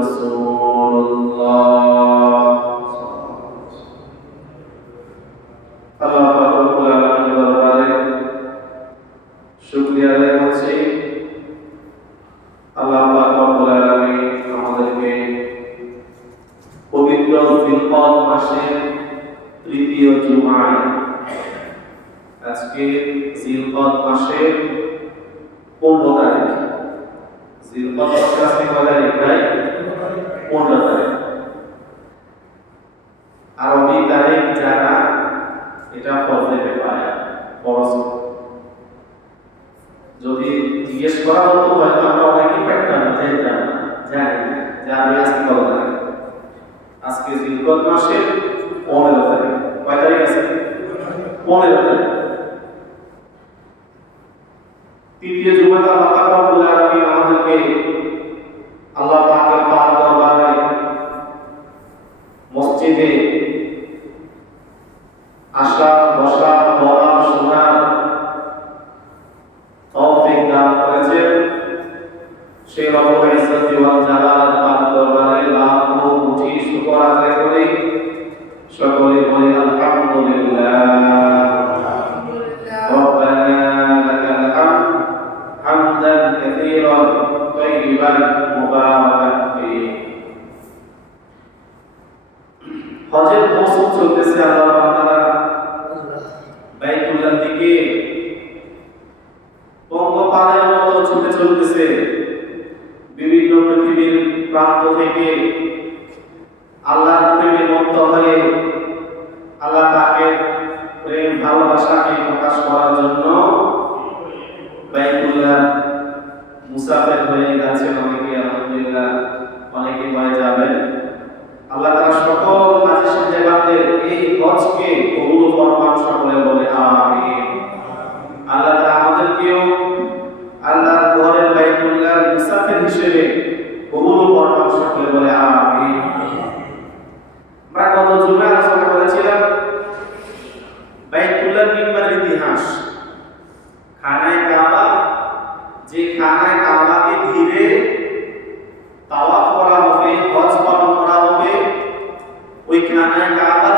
রাসূলুল্লাহ। আল্লাহ পাক রব্বুল আলামিনের দরবারে শুকরিয়া আদায় করছি। আল্লাহ পাক রব্বুল আলামিন আমাদেরকে পবিত্র জিলকদ মাসের তৃতীয় জুমায়, আজকে জিলকদ মাসের 15 তারিখ, জিলকদ মাসের আজকে কয় তারিখ ভাই? 15 তারিখ। আরবি তারিখ জানা এটা ফজরের পায় ফরজ। যদি জিজ্ঞেস করা হতো হয়তো আমরা অনেকেই পারতাম না, জানি যে আমি আজকে কত তারিখ। আজকে জিলকদ মাসের 15 তারিখ। কয় তারিখ আছে? 15 তারিখ। তৃতীয় জুমাতে আল্লাহ পাক রব্বুল আলামিন আমাদেরকে আল্লাহ পাকের পাক দরবারে মসজিদে আসা, বসা, পড়া, শোনা তৌফিক দান করেছেন। সেই রব্বুল ইজ্জত ওয়াল জালাল পাক দরবারে লাখো কোটি শুকর আদায় করি। সকলে বলি আলহামদুলিল্লাহ। রব্বানা লাকাল হামদ হামদান কাসীরান তাইয়িবান মুবারাকান ফীহি। হজের মৌসুম চলতেছে, আল্লাহর বান্দারা বাইতুল্লাহর দিকে পঙ্গপালের মতো ছুটে চলতেছে। বিভিন্ন পৃথিবীর প্রান্ত থেকে আল্লাহর প্রেমে মত্ত হয়ে আল্লাহ পাকের প্রেম ভালোবাসাকে প্রকাশ করার জন্য বাইতুল্লাহ মুসাফির হয়ে যাচ্ছেন অনেকে। আলহামদুলিল্লাহ, অনেকে হয়ে যাবেন। আল্লাহ তাআলা সকল হাজী সাহেবদের এই হজকে কবুল ফরমান। সকলে বলে আমিন। আল্লাহ তাআলা আমাদেরকেও আল্লাহর ঘরের বাইতুল্লাহর মুসাফির হিসেবে কবুল ফরমান। সকলে বলে আমিন। আমরা গত জুমায় আলোচনা করেছিলাম বাইতুল্লাহ নির্মাণের ইতিহাস। খানায়ে কাবা, যে খানায়ে কাবাকে ঘিরে তাওয়াফ করা হবে, হজ পালন করা হবে, ওই খানায়ে কাবা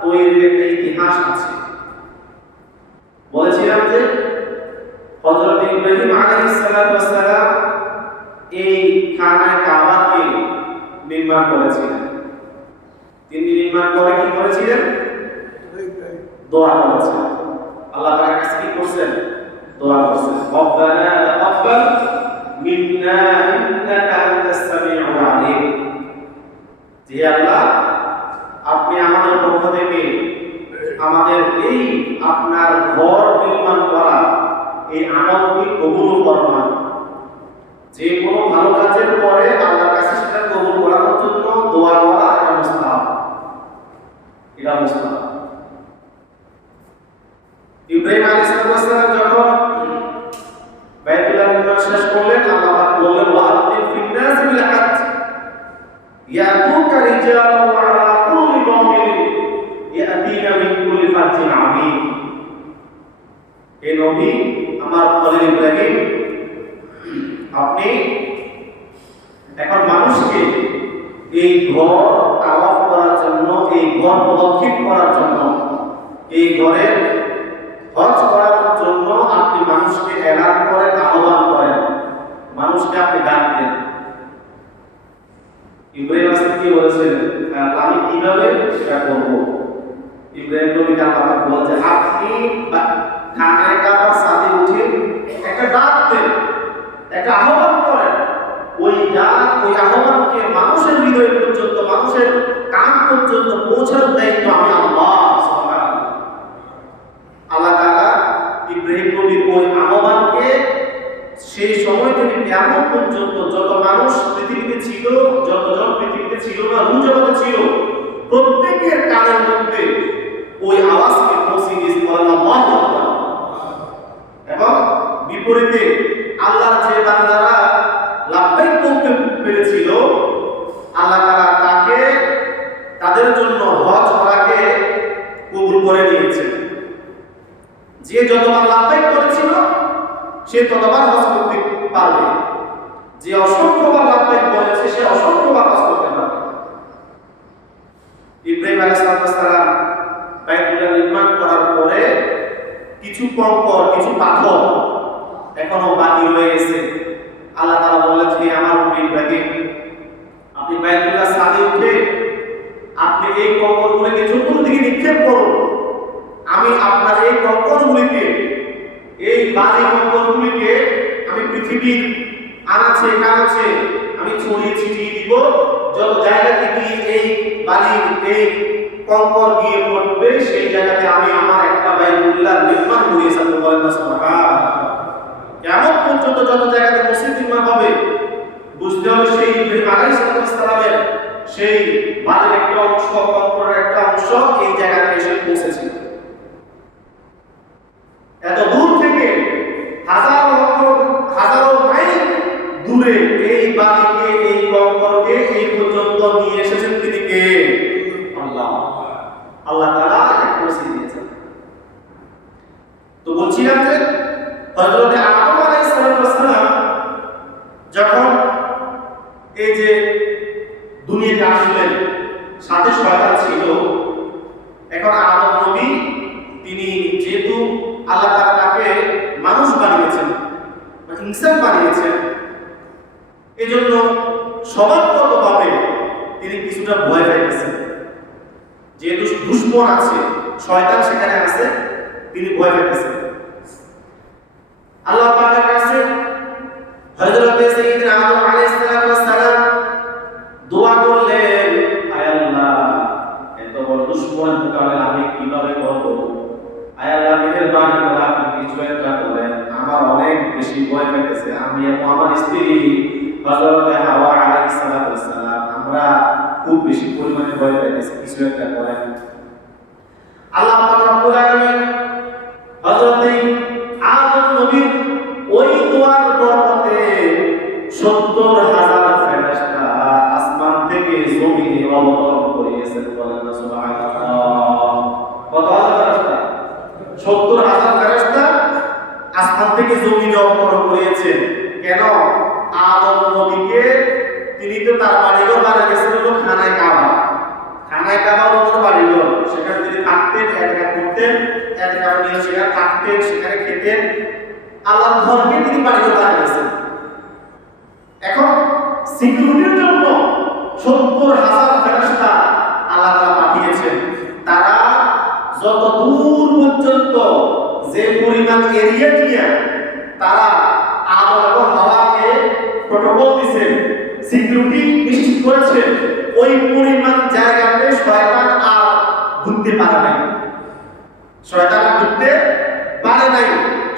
তৈরির একটা ইতিহাস আছে। বলেছিলাম যে হযরত ইব্রাহিম আলাইহিস সালাতু ওয়াস সালাম এই খানায়ে কাবাকে নির্মাণ করেছিলেন। তিনি নির্মাণ করে কি করেছিলেন? দোয়া করেছিলেন। আল্লাহ তাআলার কাছে কি করছেন? দোয়া করছেন, রব্বানা তাকাব্বাল মিন্না ইন্নাকা আনতাস সামিউল আলিম। হে আল্লাহ, আপনি আমাদের পক্ষ থেকে আমাদের এই আপনার ঘর নির্মাণ করা এই আমলকে কবুল ফরমান। যে কোনো ভালো কাজের পরে আল্লাহর কাছে সেটা কবুল করার জন্য দোয়া করা এটা মুস্তাহাব। এটা মুস্তাহাব। ইব্রাহিম আলাইহিস সালাম যখন বাইতুল্লাহ নির্মাণ শেষ করলেন, আল্লাহ পাক বললেন ওয়া'আযিম ফিন নাস বিল হাজ্জ ইয়াতুকা রিজালান ওয়া আলা কুল্লি দামিরিন ইয়াতিনা মিন কুল্লি ফাজ্জিন আমিক। হে নবী আমার খলিল ইব্রাহিম, আপনি এখন মানুষকে এই ঘর তাওয়াফ করার জন্য, এই ঘর প্রদক্ষিণ করার জন্য, এই ঘরের হজ করার জন্য আপনি মানুষকে এলান করেন, আহ্বান করেন, মানুষকে আপনি ডাক দেন। ইব্রাহিম আসলে কি বলেছেন? আমি কিভাবে সেটা করব? ইব্রাহিম নবীকে আল্লাহ বলছে আপনি খানায়ে কাবার ছাদে উঠে একটা ডাক দেন, একটা আহ্বান করেন। ওই ডাক, ওই আহ্বানকে মানুষের হৃদয় পর্যন্ত, মানুষের কান পর্যন্ত পৌঁছানোর দায়িত্ব আমি আল্লাহ। আল্লাহ তাআলা ইব্রাহিম নবীর ওই আহ্বানকে সেই সময় থেকে কিয়ামত পর্যন্ত যত মানুষ পৃথিবীতে ছিল, যতজন পৃথিবীতে ছিল না, রুজগতে ছিল, প্রত্যেকের কানের মধ্যে ওই আওয়াজকে পৌঁছে দিয়েছে আল্লাহু আকবার। এবং বিপরীতে আল্লাহর যে বান্দারা লাব্বাইক বলতে পেরেছিল, আল্লাহ তাআলা তাকে, তাদের জন্য হজ করাকে কবুল করে নিয়েছেন। যে যতবার লাব্বাইক করেছিল সে ততবার হজ করতে পারবে, যে অসংখ্যবার লাব্বাইক বলেছে সে অসংখ্যবার কঙ্কর, কিছু পাথর এখনো বাকি রয়ে গেছে। আল্লাহ তাআলা বললেন যে আমার নবী ইব্রাহিম, আপনি বাইতুল্লাহ ছাদে উঠে আপনি এই কঙ্করগুলোকে চতুর্দিকে নিক্ষেপ করুন। আমি আপনার এই কঙ্করগুলিকে, এই বালি কঙ্করগুলিকে আমি পৃথিবীর আনাচে কানাচে আমি ছড়িয়ে ছিটিয়ে দিব। যত জায়গা থেকে এই বালির এই কঙ্কর গিয়ে পড়বে সেই জায়গাতে আমি আমার একটা বাইতুল্লাহ নির্মাণ করিয়ে ছাড়বো। বলেন না সুবহানাল্লাহ। কেমন পর্যন্ত যত জায়গাতে মসজিদ নির্মাণ হবে বুঝতে হবে সেই ইব্রাহিম আলাইহিস সালামের সেই বালির একটা অংশ, কঙ্করের একটা অংশ এই জায়গাতে এসে পৌঁছেছিল। এত দূর থেকে হাজারো মাইল দূরে এই বালিকে, এই কঙ্করকে এই পর্যন্ত নিয়ে এসেছেন তিনি কে? আল্লাহ। আল্লাহ তাআলা এটা পৌঁছে দিয়েছেন। তো বলছিলাম যে হযরত আদম আলাইহিস সালাম যখন এই যে দুনিয়াতে আসলেন, সাথে শয়তান ছিল। এখন আদম নবী তিনি যেহেতু আল্লাহ তাআলা তাকে মানুষ বানিয়েছেন, ইনসান বানিয়েছেন, এজন্য স্বভাবগতভাবে তিনি কিছুটা ভয় পাইতেছেন। যেহেতু দুশমন আছে, শয়তান সেখানে আছে, তিনি ভয় পাইতেছেন। আল্লাহ পাকের কাছে হযরত সাইয়্যিদনা আদম আলাইহিস সালাম দোয়া করলেন, আয় আল্লাহ, এত বড় দুশমন মোকাবেলা আমি কিভাবে করব? আয় আল্লাহ, মেহেরবানি করে আপনি কিছু একটা করেন, আমার অনেক বেশি ভয় পেতেছে। আমি এবং আমার স্ত্রী হযরত হাওয়া আলাইহিস সালাম আমরা খুব বেশি পরিমাণে ভয় পেতেছি, কিছু একটা করেন। আল্লাহ পাক রব্বুল আলামিন হযরত আদম নবীর ওই দোয়ার বরকতে ৭০,০০০ ফেরেশতা আসমান থেকে জমিনে অবতরণ করিয়েছেন। বলেন না সুবহানাল্লাহ। কত ফেরেশতা? ৭০,০০০ ফেরেশতা আসমান থেকে জমিনে অবতরণ করিয়েছেন। কেন? আদম নবীকে, তিনি তো তার বাড়িঘর বানিয়ে গেছিলেন খানায় কাবা। খানায় কাবা ওনার বাড়িঘর, সেখানে তিনি থাকতেন, এতেকাফ করতেন, এতেকাফ নিয়ে সেখানে থাকতেন, সেখানে খেতেন। আল্লাহর ঘরকে তিনি বাড়িঘর বানিয়ে গেছেন। এখন সিকিউরিটির জন্য ৭০,০০০ ফেরেশতা আল্লাহ তাআলা পাঠিয়েছেন। তারা যত দূর পর্যন্ত যে পরিমাণ এরিয়া নিয়ে তারা আদম এবং হাওয়াকে প্রটোকল দিয়েছেন, সিকিউরিটি নিশ্চিত করেছেন, ওই পরিমাণ জায়গাতে শয়তান আর ঢুকতে পারে নাই। শয়তান আর ঢুকতে পারে নাই।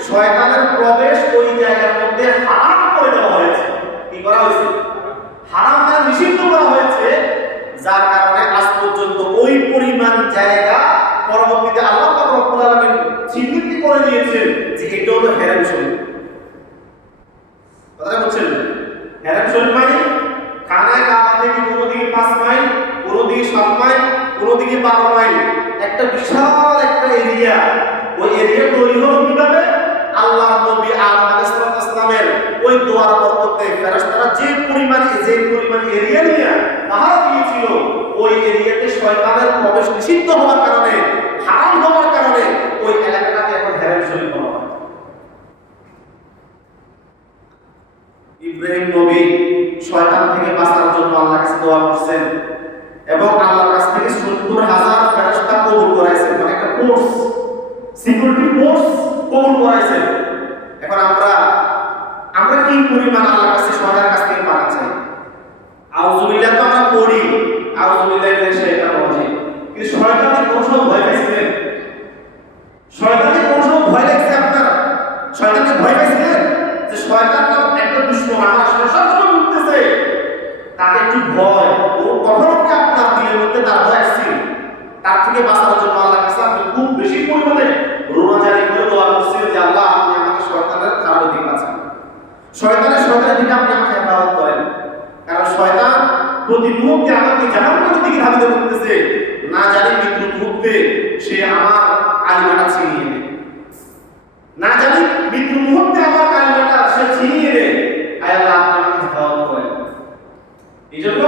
শয়তানের প্রবেশ ওই জায়গার মধ্যে হারাম করে দেওয়া হয়েছে। কি করা হয়েছে? হারাম মানে নিষিদ্ধ করা হয়েছে, যার কারণে আজ পর্যন্ত ওই পরিমাণ জায়গা পরবর্তীতে আল্লাহ পাক রব্বুল আলামিন চিহ্নিত করে দিয়েছেন যে এটা হলো হেরাম শরীফ। কথা বুঝছেন? হেরাম শরীফ মানে খানায় কাবা থেকে কোনো দিকে ৫ মাইল, কোনো দিকে ৭ মাইল, কোনো দিকে ১২ মাইল, একটা বিশাল একটা এরিয়া। ওই এরিয়া তৈরি হলো কিভাবে? আল্লাহ নবী আদম আলাইহিস সালামের ওই দোয়ার বরকতে ফেরেশতারা যে পরিমাণ এরিয়া নিয়ে পাহারা দিয়েছিল, ওই এরিয়াতে শয়তানের প্রবেশ নিষিদ্ধ হওয়ার কারণে, হারাম হওয়ার কারণে ওই এলাকাটাকে এখন হেরাম শরীফ বলা হয়। ইব্রাহিম নবী শয়তান থেকে বাঁচার জন্য আল্লাহর কাছে দোয়া করছেন এবং আল্লাহর কাছ থেকে ৭০,০০০ ফেরেশতা কবুল করাইছেন। মানে একটা ফোর্স, সিকিউরিটি ফোর্স কবুল করাইছেন। এখন আমরা কি পরিমাণ আল্লাহর কাছে, শয়তানের কাছ থেকে পানা চাই? আউযুবিল্লাহ তো আমরা পড়ি, আউযুবিল্লাহি মিনাশ শাইতানির রাজিম, কিন্তু শয়তানের কোন সময় ভয় পাইছিলেন? শয়তানের কোন সময় ভয় লাগছে আপনার? শয়তানকে ভয় পাইছিলেন যে শয়তান নামক একটা দুশমন আমার আসলে সবসময় উঠতেছে, তাকে একটু ভয়, ও কখনো কি আপনার দিলের মধ্যে তার ভয় আসছে? তার থেকে বাঁচার জন্য আল্লাহর কাছে আপনি খুব বেশি পরিমাণে রোনাজারি করে দোয়া করছেন যে আল্লাহ, আপনি আমাকে শয়তানের খারাপ দিকে বাঁচান, শয়তানের দিকে আপনি আমাকে হেফাজত করেন। কারণ শয়তান প্রতি মুহূর্তে আমাকে জাহান্নামের দিকে ধাবিত করতেছে, না জানি মৃত্যুর মুহূর্তে সে আমার কালিমাটা ছিনিয়ে নেবে, না জানি মৃত্যুর মুহূর্তে আমার কালিমাটা সে ছিনিয়ে নেবে। আয় আল্লাহ, আপনি আমাকে হেফাজত করেন। এই জন্য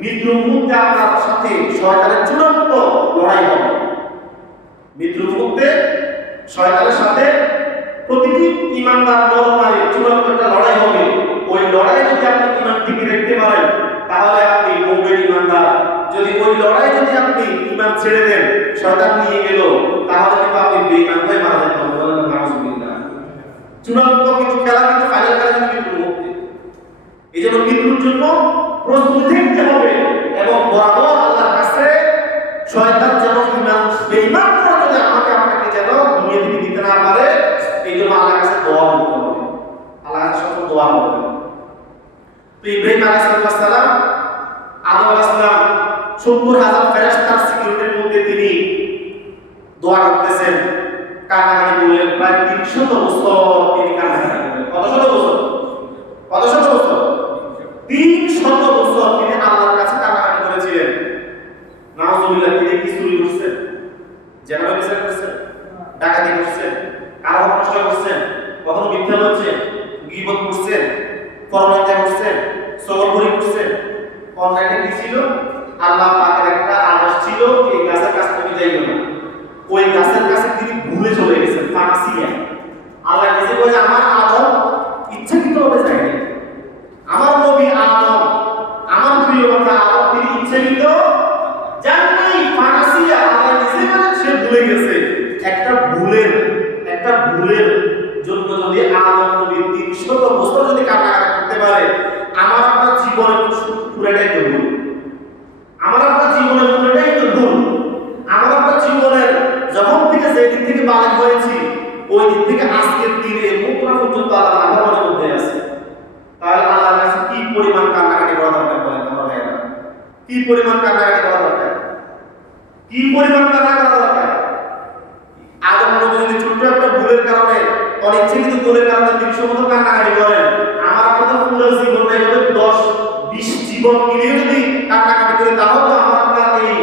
মৃত্যুর মুহূর্তে আপনার সাথে শয়তানের চূড়ান্ত লড়াই হবে। মৃত্যুর মুহূর্তে শয়তানের সাথে প্রতিটি ঈমানদার নর নারী চূড়ান্ত একটা লড়াই হবে। ওই লড়াইয়ে যদি আপনি ঈমান টিকে রাখতে পারেন তাহলে আপনি মুমিন ঈমানদার। যদি ওই লড়াই যদি আপনি ঈমান ছেড়ে দেন, শয়তান নিয়ে গেল, তাহলে কিন্তু আপনি বেঈমান হয়ে মারা যাবেন। বলেন নাউজুবিল্লাহ। চূড়ান্ত কিন্তু খেলা কিন্তু ফাইনাল খেলা কিন্তু মুক্তি। এইজন্য মৃত্যুর জন্য প্রস্তুত থাকতে হবে এবং বরাবর আল্লাহর কাছে শয়তান যেন ঈমান বেঈমান করে যদি আমাকে আপনাকে যেন দুনিয়া থেকে দিতে না পারে, এই জন্য আল্লাহর কাছে দোয়া করতে হবে। আল্লাহর কাছে সব দোয়া করতে হবে। তো ইব্রাহিম আলাইহিস সালাম, আদম আলাইহিস সালাম ৭০,০০০ ফেরেশতার সিকিউরিটির মধ্যে তিনি দোয়া করতেছেন, কান্নাকাটি করলেন। প্রায় ৩০০ বছর তিনি কান্নাকাটি করলেন। কত শত বছর? ৩০০ বছর তিনি আল্লাহর কাছে কান্নাকাটি করেছিলেন। নাউজুবিল্লাহ। তিনি কি চুরি করছেন? জেনাবা বিচার করছেন? ডাকাতি করছেন? কারো নষ্ট করছেন? কখনো মিথ্যা বলছেন? গীবত করছেন? পরনিন্দা করছেন? চগলখড়ি করছেন? অনলাইনে কি ছিল? আল্লাহ পাকের একটা আদেশ ছিল, এই গাছের কাছে তুমি যাইও না। ওই গাছের কাছে তিনি ভুলে চলে গেছেন, ফাঁসিয়া। আল্লাহ নিজে বলে আমার আদম ইচ্ছাকৃতভাবে যায়নি। আমার নবী আদম, আমার প্রিয় বান্দা আদম, তিনি ইচ্ছাকৃত জাননি, ফাঁসিয়া। আল্লাহ নিজে বলে সে ভুলে গেছে। একটা ভুলের জন্য যদি আদম নবী ৩০০ বছর যদি কান্নাকাটি করতে পারে, আমার আপনার জীবনের পুরোটাই তো ভুল। আমার আপনার জীবনের পুরোটাই তো ভুল। আমার আপনার জীবনের যখন থেকে যেদিন থেকে বালক হয়েছি, ওই দিন থেকে আজকের দিনে মুখরা পর্যন্ত আল্লাহ আমার মধ্যে আছে। তাহলে আল্লাহর কাছে কি পরিমাণ কান্নাকাটি করা দরকার বলেন আমার ভাইয়েরা? কি পরিমাণ কান্নাকাটি করা দরকার? কি পরিমাণ কান্নাকাটি করা দরকার? আদম নবী যদি ছোট্ট একটা ভুলের কারণে, অনিচ্ছাকৃত ভুলের কারণে ৩০০ বছর কান্নাকাটি করেন, আমার আপনার পুরো জীবনটা এভাবে 10-20 জীবন মিলিয়ে যদি কান্নাকাটি করে, তাহলে তো আমার আপনার এই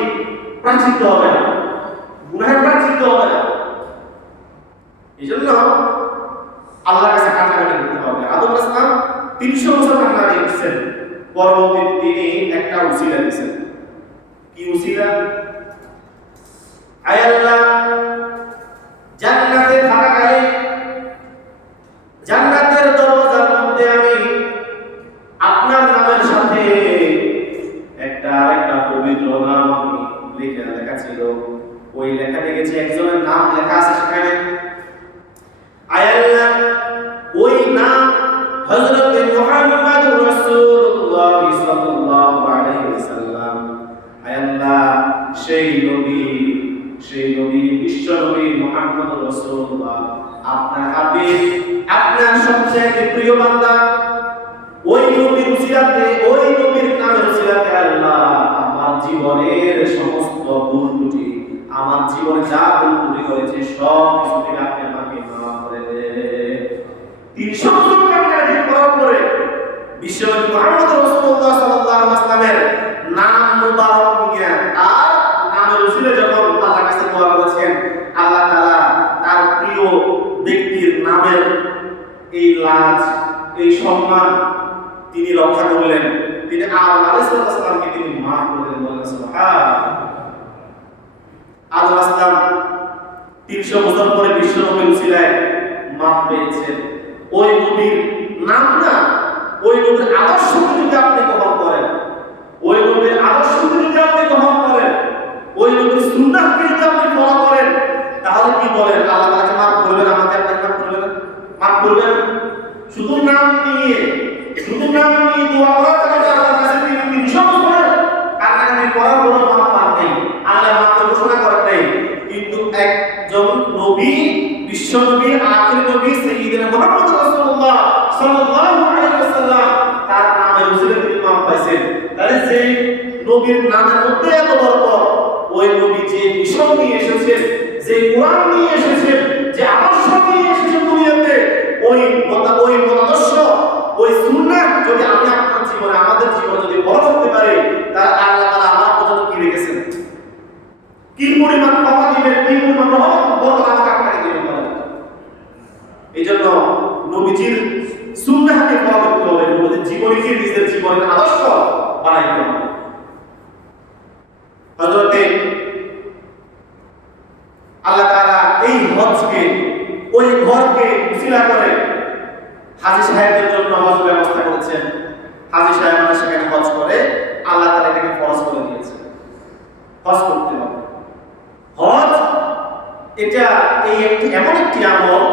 প্রায়শ্চিত্ত হবে না, গুনাহের প্রায়শ্চিত্ত হবে না। এই জন্য আল্লাহর কাছে কান্নাকাটি করতে হবে। আদম আলাইহিস সালাম ৩০০ বছর কান্নাকাটি করছেন। পরবর্তীতে তিনি একটা উসিলা দিয়েছেন। কি উসিলা? আয় আল্লাহ, জান্নাতে থাকাকালে জান্নাতের দরজার মধ্যে আমি আপনার নামের সাথে একটা পবিত্র নাম লেখা ছিল। ওই লেখা দেখেছি একজনের নাম লেখা আছে সেখানে। আয় আল্লাহ, ওই নাম হযরত মুহাম্মদুর রাসূলুল্লাহ সাল্লাল্লাহু আলাইহি ওয়াসাল্লাম। আয় আল্লাহ, সেই নবী বিশ্ব নবী মুহাম্মদুর রাসূলুল্লাহ, আপনার হাবিব, আপনার সবচেয়ে প্রিয় বান্দা, ওই নবীর উসিলাতে, ওই নবীর নামের উসিলাতে আল্লাহ আমার জীবনের সমস্ত ভুল ত্রুটি, আমার জীবনে যা ভুল ত্রুটি করেছে সব কিছু থেকে আপনি আমাকে মাফ করে দেন। ৩০০ বছর কান্নাকাটি করার পরে বিশ্বনবী মুহাম্মদ রাসূলুল্লাহ সাল্লাল্লাহু আলাইহি ওয়াসাল্লামের নাম মুবারক নিয়ে তার নামের উসিলায় যখন আল্লাহর কাছে দোয়া করেছেন, আল্লাহ তাআলা তার প্রিয় ব্যক্তির নামের এই লাজ, এই সম্মান তিনি রক্ষা করলেন। তিনি আদম আলাইহিস সালামকে তিনি মাফ করে দিলেন। বলেন সুবহানাল্লাহ। আদম আলাইহিস সালাম ৩০০ বছর পরে বিশ্ব নবীর উসিলায় মাফ পেয়েছেন। ওই নবীর নাম না, ওই নবীর আদর্শকে যদি আপনি গ্রহণ করেন, ওই নবীর আদর্শকে যদি আপনি গ্রহণ করেন, ওই নবীর সুন্নাহকে যদি আপনি ফলো করেন, তাহলে কি বলেন? আল্লাহ তাআলা মাফ করবেন, আমাকে আপনাকে মাফ করবেন? মাফ করবেন। শুধু নাম নিয়ে দোয়া করা তাহলে আল্লাহর কাছে ৩০০ বছর কান্নাকাটি করার কোনো মাপ নেই, আল্লাহ মাফ ঘোষণা করেন নাই। কিন্তু একজন নবী, বিশ্ব নবী, আখির নবী সাইয়্যিদুনা মুহাম্মদ রাসূলুল্লাহ সাল্লাল্লাহু আলাইহি ওয়াসাল্লাম, তার নামের উসিলায় তিনি মাফ পাইছেন। তাহলে যে নবীর নামের মধ্যে এত বরকত, ওই নবী যে মিশন নিয়ে এসেছেন, যে কোরআন নিয়ে এসেছেন, যে আদর্শ নিয়ে এসেছেন দুনিয়াতে, ওই মতাদর্শ, ওই সুন্নাহ যদি আমি আপনার জীবনে, আমাদের জীবনে যদি বড় করতে পারি, তাহলে আল্লাহ তাআলা আমার পর্যন্ত কি রেখেছেন, কি পরিমাণ ক্ষমা দিবেন, কি পরিমাণ রহমত বরকত আমাকে আপনাকে দিবেন। এই জন্য নবীজির সুন্নাহকে ফলো করতে হবে, নবীজির জীবনীকে নিজের জীবনের আদর্শ বানাইতে হবে। হযরতে আল্লাহ তাআলা এই হজ হজকে, ওই ঘরকে উসিলা করে হাজী সাহেবদের জন্য হজ ব্যবস্থা করেছেন। হাজী সাহেবরা সেখানে হজ করে আল্লাহ তাআলা এটাকে ফরজ করে দিয়েছে, হজ করতে হবে। হজ এটা এমন একটি আমল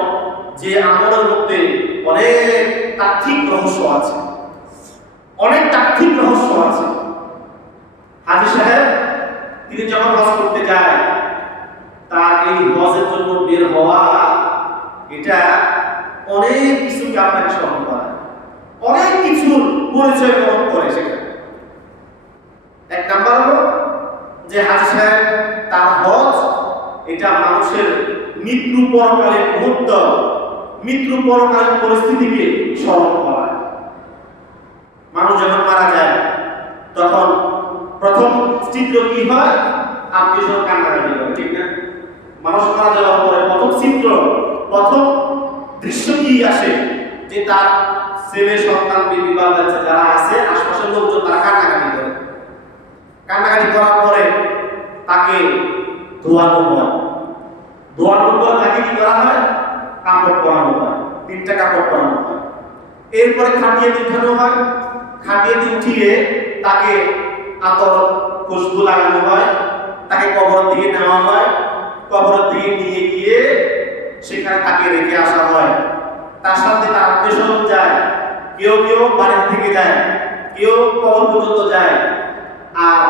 যে আমলের মধ্যে অনেক তাত্ত্বিক রহস্য আছে, অনেক তাত্ত্বিক রহস্য আছে। হাজী সাহেব তিনি যখন হজ করতে যায়, তার এই হজের জন্য বের হওয়া এটা অনেক কিছুকে আপনাকে স্মরণ করায়, অনেক কিছুর পরিচয় বহন করে। সেখানে এক নাম্বার হলো যে হাজী সাহেব তার হজ এটা মানুষের মৃত্যু পরকালীন মুহূর্ত, মৃত্যু পরকালীন পরিস্থিতিকে স্মরণ করায়। মানুষ যখন মারা যায় তখন প্রথম চিত্র কি হয়? আত্মীয় স্বজন কান্নাকাটি করে, ঠিক না? মানুষ মারা যাওয়ার পরে প্রথম চিত্র, প্রথম দৃশ্য কি আসে? যে তার ছেলে সন্তান বিবি বাচ্চা যারা আছে আশপাশের লোকজন তারা কান্নাকাটি করে। কান্নাকাটি করার পরে তাকে ধোয়ানো হয়, ধোয়ানোর পর তাকে কি করা হয়? কাপড় পরানো হয়, 3টা কাপড় পরানো হয়। এরপরে খাটিয়ে উঠানো হয়, খাটিয়ে উঠিয়ে তাকে আতর খুশবু লাগানো হয়, তাকে কবরের দিকে নেওয়া হয়, কবরের দিকে নিয়ে গিয়ে সেখানে তাকে রেখে আসা হয়। তার সাথে তার আত্মীয় স্বজন যায়, কেউ কেউ বাড়ি থেকে যায়, কেউ কবর পর্যন্ত যায়। আর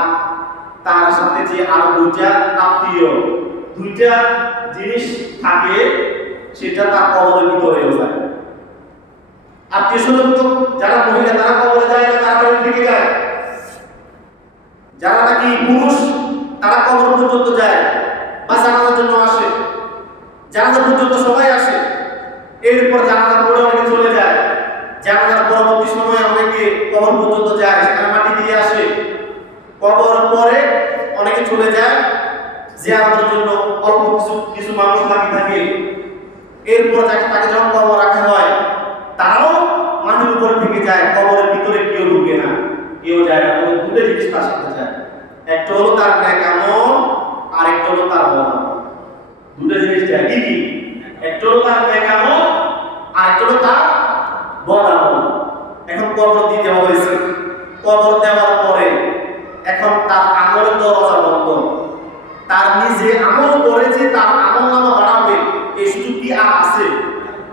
তার সাথে যে আরো 2টা আত্মীয়, 2টা জিনিস থাকে, সেটা তার কবরের ভিতরেও যায়। আত্মীয় স্বজন তো যারা মহিলা তারা কবরে যায় না, তারা বাড়ি থেকে যায়। যারা নাকি পুরুষ তারা কবর পর্যন্ত যায় বা জানাজার জন্য আসে, জানাজা পর্যন্ত সবাই আসে। এরপর জানাজা পরে অনেকে চলে যায়, জানাজার পরবর্তী সময়ে অনেকে কবর পর্যন্ত যায়, সেখানে মাটি দিয়ে আসে। কবর পরে অনেকে চলে যায় জিয়ারতের জন্য, অল্প কিছু মানুষ বাকি থাকে। এরপর তাকে যখন কবর রাখা হয় তারাও মাটির উপরে থেকে যায়, কবরের ভিতরে কেউ ঢুকে না, কেউ যায় না। তবে 2টা জিনিস তার সাথে যায়, একটা হলো তার নেক আমল আর একটা হলো তার বদ আমল। 2টা জিনিস যায়, কি কি? একটা হলো তার নেক আমল আর একটা হলো তার বদ আমল। এখন কবর দিয়ে দেওয়া হয়েছে, কবর দেওয়ার পরে এখন তার আমলের দরজা বন্ধ। তার নিজে আমল করেছে, তার আমলনামা বাড়াবে এই সুযোগ কি আর আছে?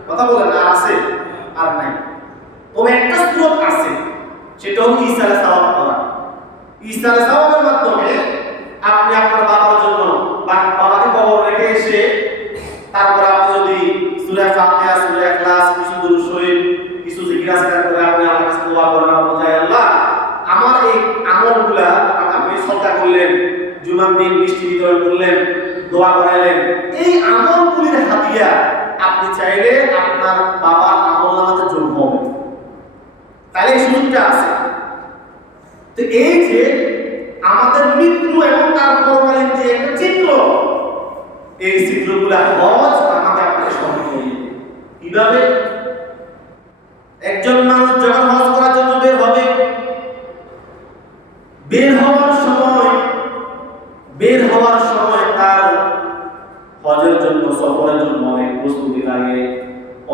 কথা বলেন, আর আছে? আর নাই। তবে একটা সুযোগ আছে, সেটা হলো ইসালে সওয়াব করা। ইসালে সওয়াবের মাধ্যমে আপনি আপনার বাবার জন্য বাবাকে কবর রেখে এসে তারপর আপনি যদি সূরা ফাতিহা, সূরা ইখলাস, কিছু দুরূদ শরীফ, কিছু জিকির আজকার করে আপনি আল্লাহর কাছে দোয়া করেন, আল্লাহ আমার এই আমলগুলা আপনি সদকা করলেন, জুমার দিন মিষ্টি বিতরণ করলেন, দোয়া করাইলেন, এই আমলগুলির হাদিয়া আপনি চাইলে আপনার বাবার আমলনামাতে যোগ হবে। তাহলে এই সুযোগটা আছে। তো এই যে আমাদের মৃত্যু এবং তার পরকালীন যে একটা চিত্র, এই চিত্রগুলা হজ আমাকে আপনাকে স্মরণ করিয়ে দেবে। কিভাবে? একজন মানুষ যখন হজ করার জন্য বের হবে, বের হওয়ার সময় তার হজের জন্য, সফরের জন্য অনেক প্রস্তুতি লাগে,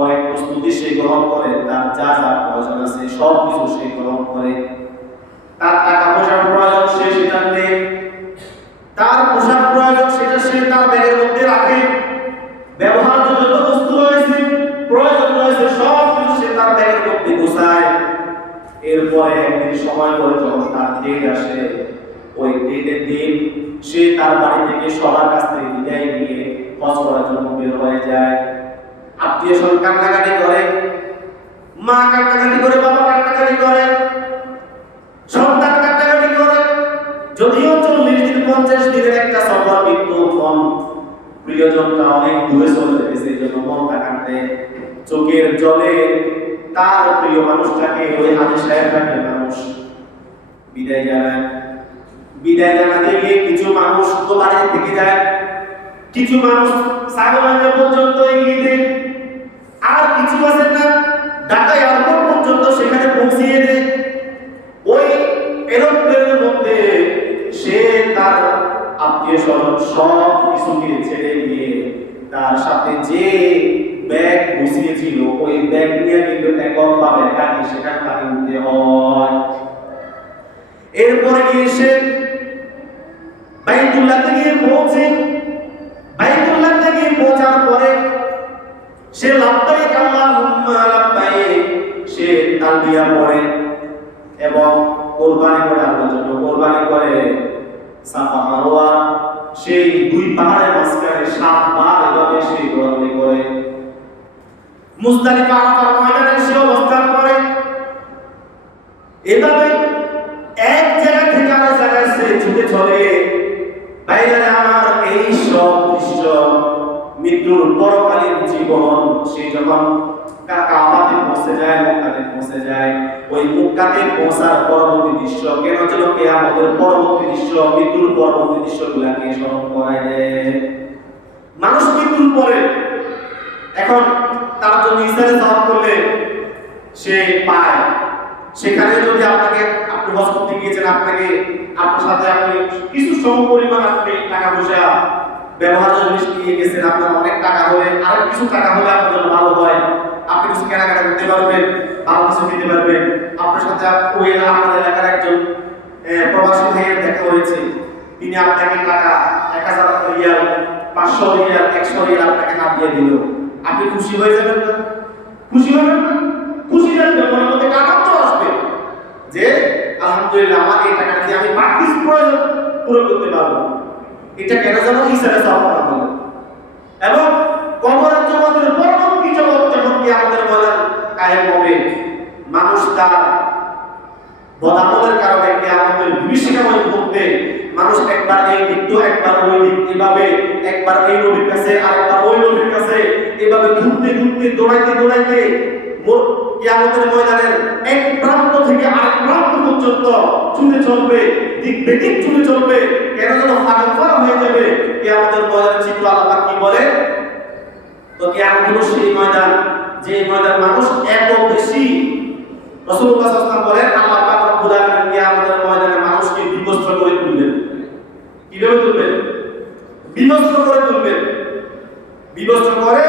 অনেক প্রস্তুতি সে গ্রহণ করে। তার যা যা প্রয়োজন আছে সব কিছু সে গ্রহণ করে। তার টাকা পয়সার প্রয়োজন সে সেটা নেয়, তার পোশাক প্রয়োজন সেটা সে তার ব্যাগের মধ্যে রাখে, ব্যবহার্য যত বস্তু রয়েছে, প্রয়োজন রয়েছে সব কিছু সে তার ব্যাগের মধ্যে গোছায়। এরপরে একদিন সময় করে যখন তার ডেট আসে, ওই ডেটের দিন সে তার বাড়ি থেকে সবার কাছ থেকে বিদায় নিয়ে হজ করার জন্য বের হয়ে যায়। আত্মীয় স্বজন কান্নাকাটি করে, মা কান্নাকাটি করে, বাবা কান্নাকাটি করে, সন্তান কান্নাকাটি করে। যদিও 40 দিন 50 দিনের একটা সফর, কিন্তু মন প্রিয়জনটা অনেক দূরে চলে গেছে, এই জন্য মনটা কাঁদে। চোখের জলে তার প্রিয় মানুষটাকে, ওই হাজী সাহেবটাকে মানুষ বিদায় জানায়। বিদায় জানাতে গিয়ে কিছু মানুষ তো বাড়ি থেকে যায়, কিছু মানুষ সাগরগঞ্জ পর্যন্ত এগিয়ে দেয়, আর কিছু আছে না ঢাকা এয়ারপোর্ট পর্যন্ত সেখানে পৌঁছিয়ে দেয়। ওই এরোপ্লেনের মধ্যে সে তার আত্মীয় স্বজন সব কিছুকে ছেড়ে গিয়ে তার সাথে যে ব্যাগ বসিয়েছিল ওই ব্যাগ নিয়ে কিন্তু এককভাবে একাকি সেখানে তাকে উঠতে হয়। এরপরে গিয়ে সে বাইতুল্লাহতে গিয়ে পৌঁছে, বাইতুল্লাহতে গিয়ে পৌঁছার পরে সে লাব্বাইক আল্লাহুম্মা লাব্বাইক সে তালবিয়া পড়ে এবং কুরবানি করে আল্লাহর জন্য কুরবানি করে সাফা মারওয়া সেই দুই পাহাড়ের মাঝখানে 7 বার এভাবে সে দৌড়াদৌড়ি করে মুজদালিফা আরাফার ময়দানে সে অবস্থান করে। এভাবে এক জায়গা থেকে আরেক জায়গায় সে ছুটে চলে। বাইরে আমার এই সব দৃশ্য মৃত্যুর পরকালীন জীবন সে যখন কাবাতে পৌঁছে যায়, মক্কাতে পৌঁছে যায়, ওই মক্কাতে পৌঁছার পরবর্তী দৃশ্য কেন যেন কিয়ামতের পরবর্তী দৃশ্য, মৃত্যুর পরবর্তী দৃশ্যগুলোকে স্মরণ করায় দেয়। মানুষ মৃত্যুর পরে এখন তার জন্য ইসরায়েলে জবাব করলে সে পায়। সেখানে যদি আপনি হজ করতে গিয়েছেন, আপনার সাথে আপনি কিছু সম পরিমাণ আপনি টাকা পয়সা ব্যবহার্য জিনিস নিয়ে গেছেন, আপনার অনেক টাকা হলে আর কিছু টাকা হলে আপনার জন্য ভালো হয়, আপনি কিছু কেনাকাটা করতে পারবেন, ভালো কিছু নিতে পারবেন। আপনার সাথে ওই আপনার এলাকার একজন প্রবাসী ভাইয়ের দেখা হয়েছে, তিনি আপনাকে টাকা 1000 রিয়াল, 500 রিয়াল, 100 রিয়াল আপনাকে হাত দিয়ে দিল, আপনি খুশি হয়ে যাবেন না? খুশি হবেন না? খুশি হবেন, মনের মধ্যে আনন্দ আসবে যে আলহামদুলিল্লাহ আমার এই টাকাটা দিয়ে আমি বাকি প্রয়োজন পুরো করতে পারবো। এটা কেন যেন হিসাবে সওয়াব করা হলো। এবং কবরের জগতের পরবর্তী জগৎ যখন কিয়ামতের ময়দান কায়েম হবে, মানুষ তার বদামলের কারণে কিয়ামতের বিভীষিকাময় মুহূর্তে মানুষ একবার এই দিক তো একবার ওই দিক, এভাবে একবার এই নবীর কাছে আরেকবার ওই নবীর কাছে, এভাবে ঘুরতে ঘুরতে দৌড়াইতে দৌড়াইতে কিয়ামতের ময়দানের এক প্রান্ত থেকে আরেক প্রান্ত পর্যন্ত ছুটে চলবে, দিক বেদিক ছুটে চলবে, কেন যেন ফাঁকা হয়ে যাবে। কিয়ামতের ময়দানের চিত্র আল্লাহ কি বলে? তো কিয়ামত হলো সেই ময়দান যে ময়দান মানুষ এত বেশি, রাসূলুল্লাহ সাল্লাল্লাহু আলাইহি ওয়াসাল্লাম বলেন আল্লাহ পাক রব্বুল আলামিন কিয়ামতের ময়দানে মানুষকে বিবস্ত্র করে তুলবেন। কিভাবে তুলবেন? বিবস্ত্র করে তুলবেন। বিবস্ত্র করে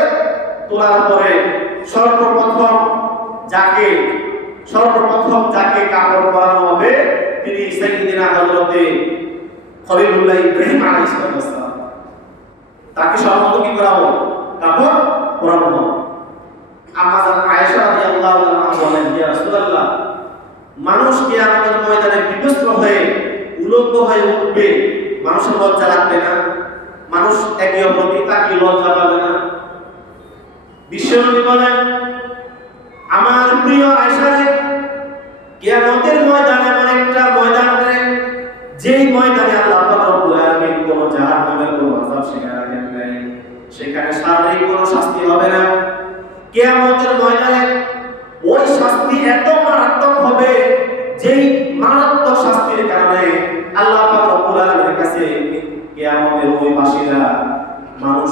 তোলার পরে সর্বপ্রথম যাকে কাপড় পরানো হবে তিনি সাইয়্যিদিনা হযরতে খলিলুল্লাহ ইব্রাহিম আলাইহিস সালাম। তাকে সর্বপ্রথম কি করা হবে? কাপড় পরানো হবে। আমাদের আয়েশা রাদিয়াল্লাহু আনহা বলেন, ইয়া রাসূলুল্লাহ, মানুষ কিয়ামতের ময়দানে বিবস্ত্র হয়ে উলঙ্গ হয়ে উঠবে, মানুষের লজ্জা লাগবে না? মানুষ একে অপরকে তাকিয়ে লজ্জা পাবে না? বিশ্বনবী বলেন, আমার প্রিয় আয়েশা রে, কিয়ামতের ময়দান এমন একটা ময়দান রে, যেই ময়দানে আল্লাহ পাক রব্বুল আলামিন কোন জাহান্নামের কোন আযাব সেখানে রাখেন নাই, সেখানে শারীরিক কোনো শাস্তি হবে না। কিয়ামতের ময়দানে ওই শাস্তি এত মারাত্মক হবে, যেই মারাত্মক শাস্তির কারণে আল্লাহ পাক রব্বুল আলামিনের কাছে কিয়ামতের ওই বাসীরা মানুষ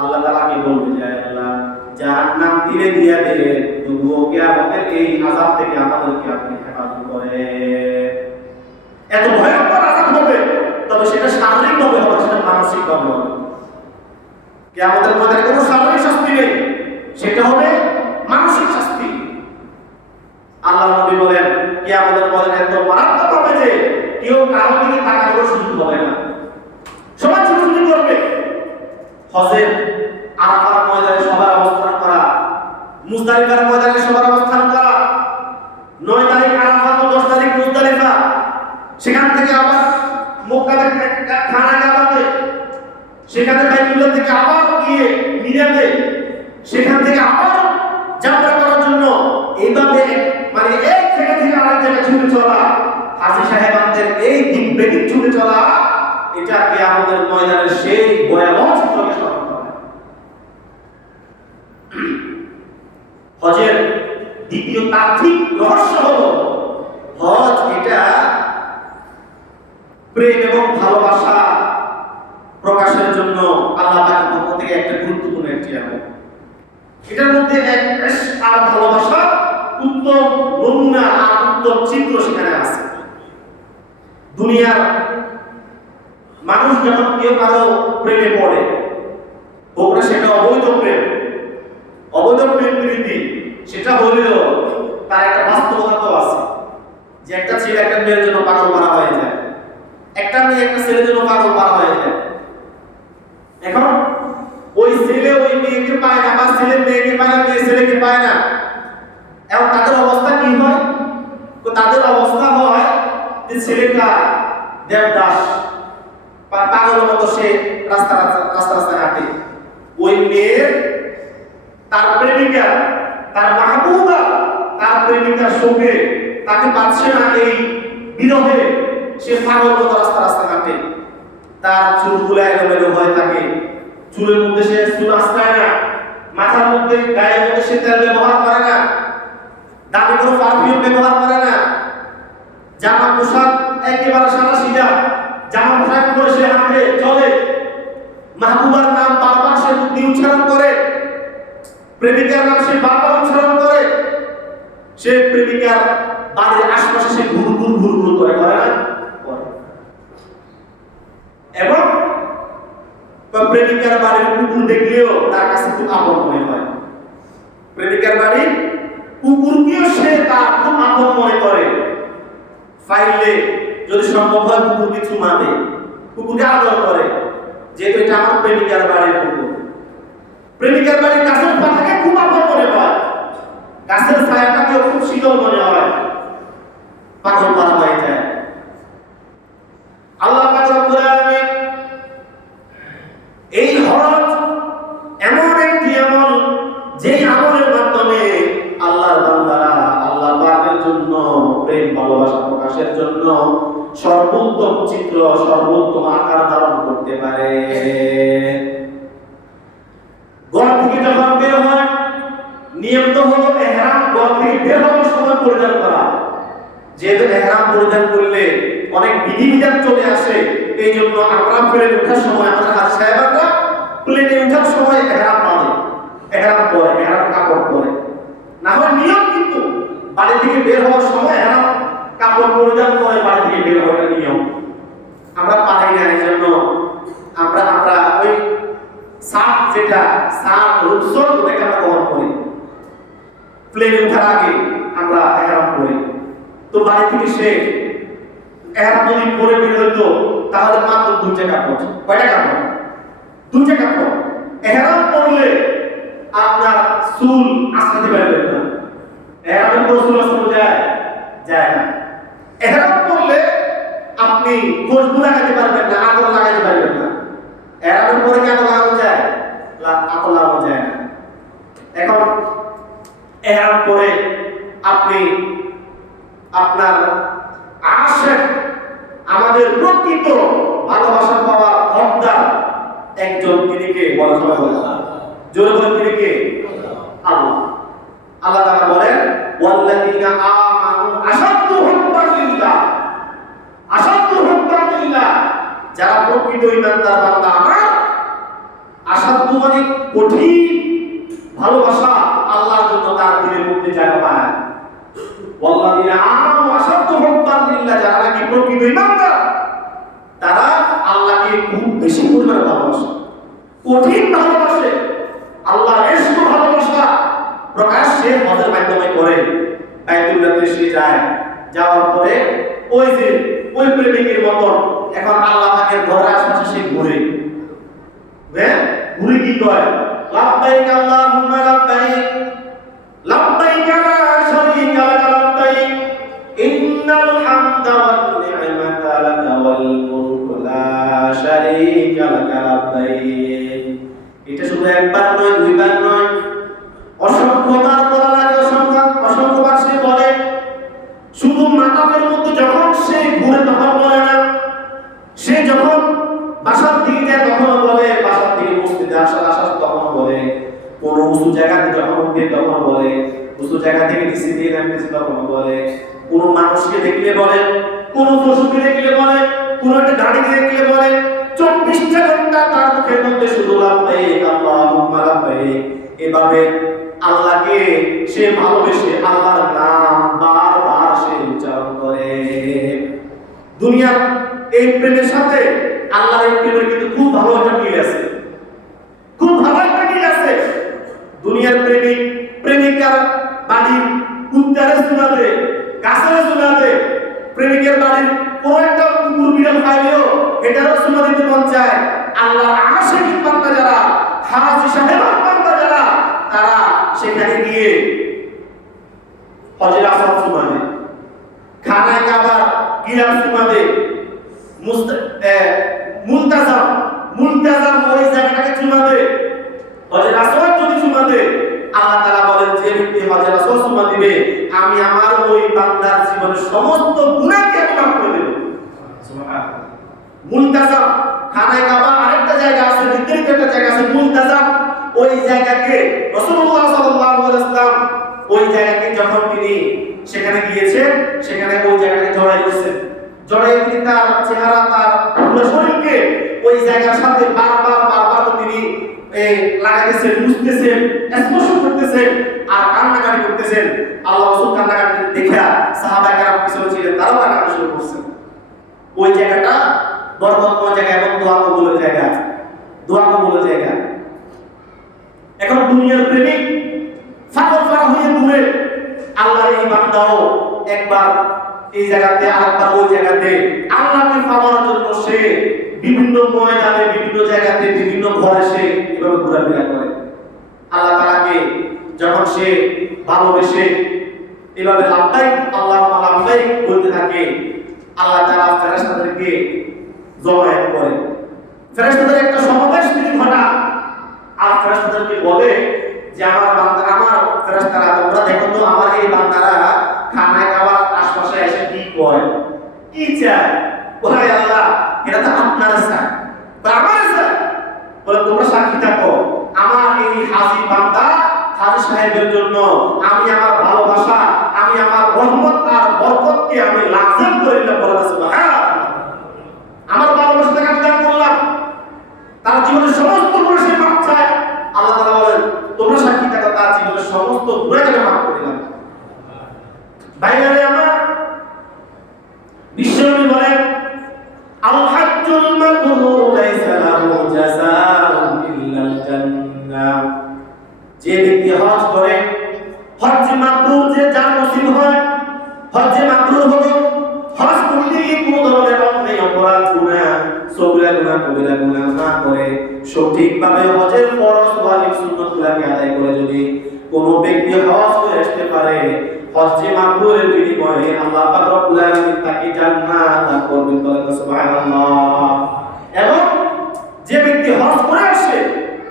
আল্লাহ তাআলাকে বলবে যে আল্লাহ জাহান্নাম তীরে দিয়া দিলেন, তবুও কিয়ামতের এই আযাব থেকে আমাদেরকে আপনি হেফাজত করেন। এত ভয়ঙ্কর আযাব হবে, তবে সেটা শারীরিক ভাবে হবে, সেটা মানসিক ভাবে হবে। কিয়ামতের ময়দানে কোনো শারীরিক শাস্তি নেই, সেটা হবে মানসিক শাস্তি। আল্লাহ নবী বলেন কিয়ামতের ময়দানে এত মারাত্মক হবে যে কেউ কারো দিকে তাকানোর সুযোগ হবে না, সবাই ছুটাছুটি করবে। হজের আরাফার ময়দানে সবার অবস্থান করা, মুজদালিফার ময়দানে সবার অবস্থান করা, 9 তারিখ আরাফা ও 10 তারিখ মুজদালিফা, সেখান থেকে আবার মক্কা থেকে খানা কাবাতে, সেখানে বাইতুল্লাহ থেকে আবার গিয়ে মিনাতে, সেখান থেকে আবার যাত্রা করার জন্য এইভাবে মানে এক জায়গা থেকে আরেক জায়গায় ছুটে চলা, হাজী সাহেবানদের এই দিক বেদিক ছুটে চলা, এটা কিয়ামতের ময়দানের সেই ভয়াবহ চিত্রকে স্মরণ করে। হজের দ্বিতীয় তাত্ত্বিক রহস্য হলো, হজ এটা প্রেম এবং ভালোবাসা প্রকাশের জন্য আল্লাহ তাআলার পক্ষ থেকে একটা গুরুত্বপূর্ণ একটি আমল। এটার মধ্যে এক আর ভালোবাসা উত্তম নমুনা আর উত্তম চিত্র সেখানে আছে। দুনিয়ার মানুষ যখন কেউ কারো প্রেমে পড়ে, হোক না সেটা অবৈধ প্রেম, অবৈধ প্রেম প্রীতি, সেটা হলেও তার একটা বাস্তবতা তো আছে যে একটা ছেলে একটা মেয়ের জন্য পাগল মারা হয়ে যায়, একটা মেয়ে একটা ছেলের জন্য পাগল মারা হয়ে যায়। এখন ওই ছেলে ওই মেয়েকে পায় না, বা ছেলে মেয়েকে পায় না, মেয়ে ছেলেকে পায় না। এখন তাদের অবস্থা কি হয়? তো তাদের অবস্থা হয় যে ছেলেটা দেবদাস পাগলের মতো সে রাস্তা রাস্তা হাঁটে, ওই মেয়ের তার প্রেমিকা, তার মাহবুবা, তার প্রেমিকার সঙ্গে তাকে পাচ্ছে না, এই বিরহে সে পাগলের মতো রাস্তা হাঁটে। তার চুলগুলো এলোমেলো হয়ে থাকে, চুলের মধ্যে সে চুল আঁচড়ায় না, মাথার মধ্যে গায়ের মধ্যে সে তেল ব্যবহার করে না, দামি কোনো পারফিউম ব্যবহার করে না, জামা পোশাক একেবারে সাদা সিধা জামা পোশাক পরে সে হাঁটে চলে, মাহবুবার নাম বারবার সে মুখ দিয়ে উচ্চারণ করে, প্রেমিকার নাম সে বারবার উচ্চারণ করে, সে প্রেমিকার বাড়ির আশপাশে সে ঘুর করে না, এবং প্রেমিকার বাড়ির কুকুর দেখলেও তার কাছে খুব আপন মনে হয়, প্রেমিকার বাড়ির কুকুরকেও সে তার খুব আপন মনে করে। ফাইলে যদি সম্ভব হয় কুকুরকে চুমা দেয়, কুকুরকে আদর করে, যেহেতু এটা আমার প্রেমিকার বাড়ির কুকুর। প্রেমিকার বাড়ির গাছের পাতাকে খুব আপন মনে হয়, গাছের ছায়াটাকেও খুব শীতল মনে হয়, পাগল পারা হয়ে যায়। আল্লাহ পাক রব্বুল আলামিন এই হজ এমন একটি আমল, যে আমলের মাধ্যমে আল্লাহর বান্দারা আল্লাহ পাকের জন্য প্রেম ভালোবাসা প্রকাশের জন্য সর্বোত্তম চিত্র, সর্বোত্তম আকার ধারণ করতে পারে। ঘর থেকে যখন বের হয়, নিয়ম তো হলো ইহরাম ঘর থেকে বের হওয়ার সময় পরিধান করা। যেহেতু ইহরাম পরিধান করলে অনেক বিধিবিধান চলে আসে, এই জন্য আমরা প্লেনে ওঠার সময় আমাদের হাজি সাহেবরা প্লেনে ওঠার সময় ইহরাম বাঁধে, ইহরাম পরে, ইহরাম কাপড় পরে। না হয় নিয়ম, কিন্তু বাড়ি থেকে বের হওয়ার সময় ইহরাম কাপড় পরিধান করে বাড়ি থেকে বের হওয়ার নিয়ম। আমরা পারি না, এই জন্য আমরা ওই সাত, যেটা সাত রুকসত, ওটাকে আমরা গ্রহণ করি। প্লেনে ওঠার আগে আমরা ইহরাম করি। তো বাড়ি থেকে সে ইহরাম যদি পরে বের হইতো, তাহলে মাত্র 2টা কাপড়। কয়টা কাপড়? 2টা কাপড়। ইহরাম পরলে আপনার চুল আঁচড়াতে পারবেন না, ইহরামের পর চুল আঁচড়ানো যায় না। ইহরাম পরলে আপনি খুশবু লাগাতে পারবেন না, আতর লাগাতে পারবেন না। ইহরামের পরে কি আতর লাগানো যায়? আতর লাগানো যায় না। এখন ইহরাম পরে আপনি আপনার আশিক, আমাদের প্রকৃত ভালোবাসা পাওয়ার হকদার একজন, তিনি কে? বলা সবাই বলে জোরে বলেন, তিনি কে? আল্লাহ। আল্লাহ তাআলা বলেন, ওয়াল্লাযীনা আমানু আশাদ্দু হুব্বান লিল্লাহ, আশাদ্দু হুব্বান লিল্লাহ, যারা প্রকৃত ঈমানদার বান্দা আমার, আশাদ্দু মানে কঠিন ভালোবাসা আল্লাহর জন্য তার দিলের মধ্যে জায়গা পায়। ওয়াল্লাযীনা আমানু আশাদ্দু হুব্বান লিল্লাহ, যারা নাকি প্রকৃত ঈমানদার, তারা আল্লাহকে খুব বেশি পরিমাণে ভালোবাসে, কঠিন ভালোবাসে। আল্লাহর ইশক ভালোবাসা প্রকাশ্যে হজের মাধ্যমে করে, বাইতুল্লাহতে সে যায়, যাওয়ার পরে ওই প্রেমিকের মতন এখন আল্লাহ পাকের ঘরের আশপাশে সে ঘুরে, ঘুরে কি কয়? লাব্বাইক আল্লাহুম্মা লাব্বাইক, লাব্বাইক লা শারীকা লাক লাব্বাইক, ইন্নাল হামদা ওয়ান নি'মাতা লাকা ওয়াল মুলকু লা শারীকা লাক লাব্বাইক। এটা শুধু একবার নয়, দুইবার নয়, অসংখ্যবার বলা লাগে, অসংখ্যবার সে বলে। শুধু মাতাবের মধ্যে যখন সে ঘুরে তখন বলে না, সে যখন বাসার দিকে যায় তখন বলে, বাসার দিকে মসজিদে আসার তখন বলে, কোন উঁচু জায়গাতে যখন উঠে তখন বলে, উঁচু জায়গা থেকে নিচে দিয়ে নামতেছে তখন বলে, কোন মানুষকে দেখলে বলে, কোন পশুকে দেখলে বলে, কোন একটা গাড়িকে দেখলে বলে। 24টা ঘন্টা তার মুখের মধ্যে শুধু লাব্বাইক আল্লাহুম্মা লাব্বাইক। এভাবে আল্লাহকে সে ভালোবেসে আল্লাহর নাম বারবার সে উচ্চারণ করে। দুনিয়ার এই প্রেমের সাথে আল্লাহর এই প্রেমের কিন্তু খুব ভালো একটা মিল আছে, খুব ভালো একটা দিক আছে। দুনিয়ার প্রেমিক প্রেমিকার বাড়ির কুত্তারে শোনাবে, গাছের শোনাবে, প্রেমিকের বাড়ির কোন একটা কুকুর বিড়াল খাইলেও এটারও শোনা দিতে মন চায়। আল্লাহর আশিক বান্দা যারা, হাজী সাহেবের বান্দা যারা, তারা সেখানে গিয়ে হজের আসর শোনাবে, খানায় কাবার গিলাফ শোনাবে, মুলতাজাম ওই জায়গাটাকে শোনাবে, হজের আসর যদি শোনাবে, আল্লাহ তাআলা বলেন যে ব্যক্তি হজের আসর শোনা দিবে আমি আমার ওই বান্দার জীবনের সমস্ত গুনাহকে মাফ করে দেব। সুবহানাল্লাহ। মুলতাজাম খানায় কাবা আরেকটা জায়গা আছে, নির্ধারিত একটা জায়গা আছে মুলতাজাম, ওই জায়গাকে রাসূলুল্লাহ সাল্লাল্লাহু আলাইহি ওয়াসাল্লাম ওই জায়গাকে যখন তিনি সেখানে গিয়েছেন, সেখানে ওই জায়গাটাকে জড়াই দিয়েছেন, জড়াই তিনি তার চেহারা তার পুরো শরীরকে ওই জায়গার সাথে বারবার তিনি লাগাইতেছেন, মুছতেছেন, স্পর্শ করতেছেন আর কান্নাকাটি করতেছেন। আল্লাহ রাসূল কান্নাকাটি দেখে সাহাবায়ে কেরাম পিছনে ছিলেন, তারাও কান্নাকাটি শুরু করছেন। ওই জায়গাটা বরকতময় জায়গা এবং দোয়া কবুলের জায়গা, দোয়া কবুলের জায়গা। এখন দুনিয়ার প্রেমিক ফারা হয়ে ঘুরে, আল্লাহর এই বান্দাও একবার এই জায়গাতে আরেকবার ওই জায়গাতে আল্লাহকে পাওয়ার জন্য সে বিভিন্ন ময়দানে, বিভিন্ন জায়গাতে, বিভিন্ন ঘরে সে এভাবে ঘোরাফেরা করে। আল্লাহ তাআলাকে যখন সে ভালোবেসে এভাবে লাব্বাইক আল্লাহুম্মা লাব্বাইক বলতে থাকে, আল্লাহ তাআলা ফেরেশতাদেরকে জমায়েত করে, ফেরেশতাদের একটা সমাবেশ তিনি ঘটান আর ফেরেশতাদেরকে বলে যে আমার বান্দা, আমার ফেরেশতারা তোমরা দেখো তো আমার এই বান্দারা খানায় খাবার আশপাশে এসে কি করে, কি চায়। বলে আল্লাহ এটা তো আপনার চায় বা আমার চায়। বলে তোমরা সাক্ষী থাকো আমার এই হাজী বান্দা হাজী সাহেবের জন্য আমি আমার ভালোবাসা, আমি আমার রহমত আর বরকতকে আমি লাজম করে দিলাম। বলে সুবহানাল্লাহ। আমার ভালোবাসাটাকে আমি দান করলাম, তার জীবনের সমস্ত গুনাহ সে মাফ চায়। আল্লাহ তাআলা বলেন তোমরা সাক্ষী থাকো তার জীবনের সমস্ত গুনাহকে মাফ করে দিলাম। ভাইরা আমার বিশ্বনবী বলেন আল হাজ্জুল মাবরুর লাইসা লাহু জাযাউন ইল্লাল জান্নাহ। যে ব্যক্তি হজ করে, হজ মাবরুর যে যার নসিব হয়, হজ মাবরুর হলো হজ করতে গিয়ে কোনো ধরনের অন্যায় অপরাধ গুনাহ, সগীরা গুনাহ কবিরা গুনাহ না করে সঠিকভাবে হজের ফরজ ওয়াজিব সুন্নাতগুলোকে আদায় করে যদি কোনো ব্যক্তি হজ করে আসতে পারে, হজ্জে মাবরুরের বিনিময়ে আল্লাহ পাক রব্বুল আলামিন তাকে জান্নাত দান করবেন। সুবহানাল্লাহ। এবং যে ব্যক্তি হজ করে আসে